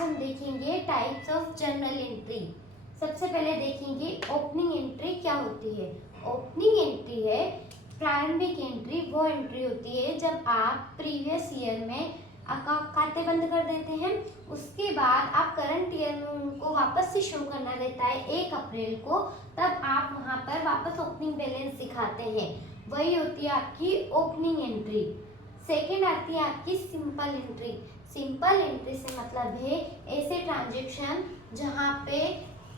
आज हम देखेंगे टाइप्स ऑफ जर्नल एंट्री। सबसे पहले देखेंगे ओपनिंग एंट्री क्या होती है। ओपनिंग एंट्री है प्रारंभिक एंट्री, वो एंट्री होती है जब आप प्रीवियस ईयर में खाते बंद कर देते हैं, उसके बाद आप करंट ईयर में उनको वापस से शुरू करना रहता है 1 अप्रैल को, तब आप वहां पर वापस ओपनिंग बैलेंस दिखाते हैं, वही होती है आपकी ओपनिंग एंट्री। सेकेंड आती है आपकी सिंपल एंट्री। सिंपल एंट्री से मतलब है ऐसे ट्रांजेक्शन जहाँ पे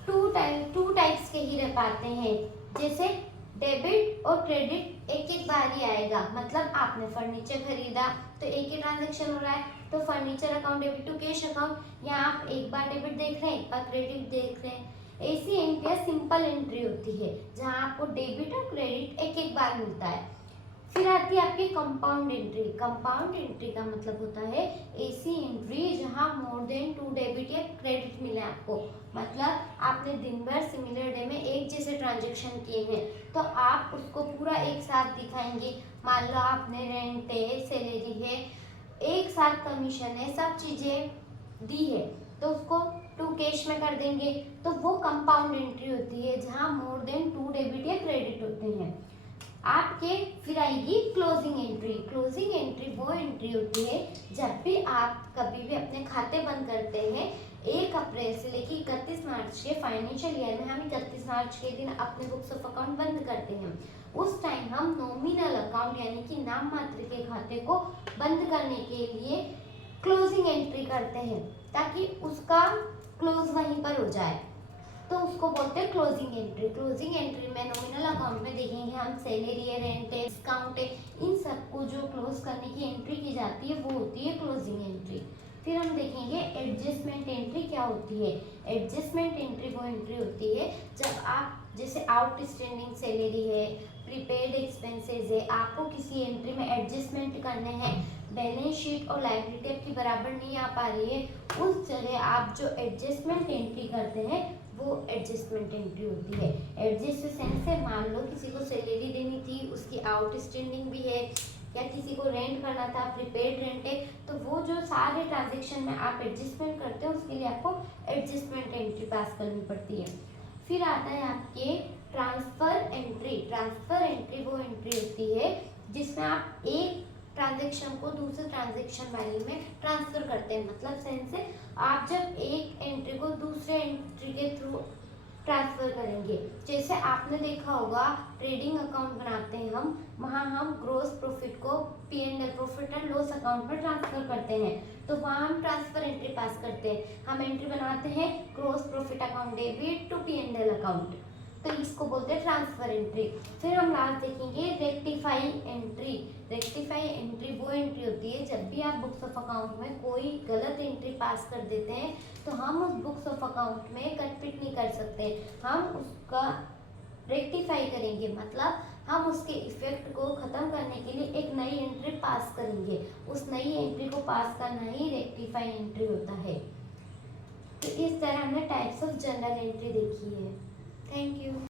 टू टाइप्स के ही रह पाते हैं, जैसे डेबिट और क्रेडिट एक एक बार ही आएगा। मतलब आपने फर्नीचर खरीदा तो एक ही ट्रांजेक्शन हो रहा है, तो furniture account debit to cash account, यहाँ आप एक बार डेबिट देख रहे हैं, एक बार क्रेडिट देख रहे हैं। ऐसी एंट्री सिंपल एंट्री होती है जहाँ आपको डेबिट और क्रेडिट एक एक बार मिलता है। फिर आती है आपकी कंपाउंड एंट्री। कंपाउंड एंट्री का मतलब होता है ऐसी एंट्री जहां मोर देन 2 डेबिट या क्रेडिट मिले आपको। मतलब आपने दिन भर सिमिलर डे में एक जैसे ट्रांजेक्शन किए हैं, तो आप उसको पूरा एक साथ दिखाएंगे। मान लो आपने रेंट है, सैलरी है, एक साथ कमीशन है, सब चीजें दी है, तो उसको टू कैश में कर देंगे, तो वो कंपाउंड एंट्री होती है जहां मोर देन 2 डेबिट या क्रेडिट होते हैं आपके। फिर आएगी क्लोजिंग एंट्री। क्लोजिंग एंट्री वो एंट्री होती है जब भी आप कभी भी अपने खाते बंद करते हैं 1 अप्रैल से लेकर 31 मार्च के फाइनेंशियल ईयर में, हम 31 मार्च के दिन अपने बुक्स ऑफ अकाउंट बंद करते हैं। उस टाइम हम नॉमिनल अकाउंट यानी कि नाम मात्र के खाते को बंद करने के लिए क्लोजिंग एंट्री करते हैं, ताकि उसका क्लोज वहीं पर हो जाए, तो उसको बोलते हैं क्लोजिंग एंट्री। क्लोजिंग एंट्री में नॉमिनल अकाउंट में देखेंगे हम सैलरी है, रेंट है, डिस्काउंट है, इन सबको जो क्लोज करने की एंट्री की जाती है वो होती है क्लोजिंग एंट्री। फिर हम देखेंगे एडजस्टमेंट एंट्री क्या होती है। एडजस्टमेंट एंट्री वो एंट्री होती है जब आप जैसे आउटस्टैंडिंग सैलरी है, प्रीपेड एक्सपेंसेस है, आपको किसी एंट्री में एडजस्टमेंट करने हैं, बैलेंस शीट और लायबिलिटी आपकी बराबर नहीं आ पा रही है, उस जगह आप जो एडजस्टमेंट एंट्री करते हैं वो एडजस्टमेंट एंट्री होती है। एडजस्ट सेंस से मान लो किसी को सैलरी देनी थी, उसकी आउटस्टैंडिंग भी है, या किसी को रेंट करना था, प्रीपेड रेंट है, तो वो जो सारे ट्रांजेक्शन में आप एडजस्टमेंट करते हैं उसके लिए आपको एडजस्टमेंट एंट्री पास करनी पड़ती है। फिर आता है आपके ट्रांसफर एंट्री। ट्रांसफर एंट्री वो एंट्री होती है जिसमें आप एक ट्रांजेक्शन को दूसरे ट्रांजेक्शन वैल्यू में ट्रांसफर करते हैं। मतलब सेंस से आप जब एक एंट्री को दूसरे एंट्री के थ्रू ट्रांसफर करेंगे, जैसे आपने देखा होगा ट्रेडिंग अकाउंट बनाते हैं हम, वहाँ हम ग्रोस प्रॉफिट को P&L profit and loss account पर ट्रांसफर करते हैं, तो वहाँ हम ट्रांसफर एंट्री पास करते हैं। हम एंट्री बनाते हैं gross profit account debit to P&L account, तो इसको बोलते हैं ट्रांसफर एंट्री। फिर हम लास्ट देखेंगे रेक्टिफाई एंट्री। रेक्टिफाई एंट्री वो एंट्री होती है जब भी आप बुक्स ऑफ अकाउंट में कोई गलत एंट्री पास कर देते हैं, तो हम उस बुक्स ऑफ अकाउंट में कटपिट नहीं कर सकते, हम उसका रेक्टिफाई करेंगे। मतलब हम उसके इफेक्ट को खत्म करने के लिए एक नई एंट्री पास करेंगे, उस नई एंट्री को पास करना ही रेक्टिफाई एंट्री होता है। तो इस तरह हमने टाइप्स ऑफ जर्नल एंट्री देखी है। Thank you.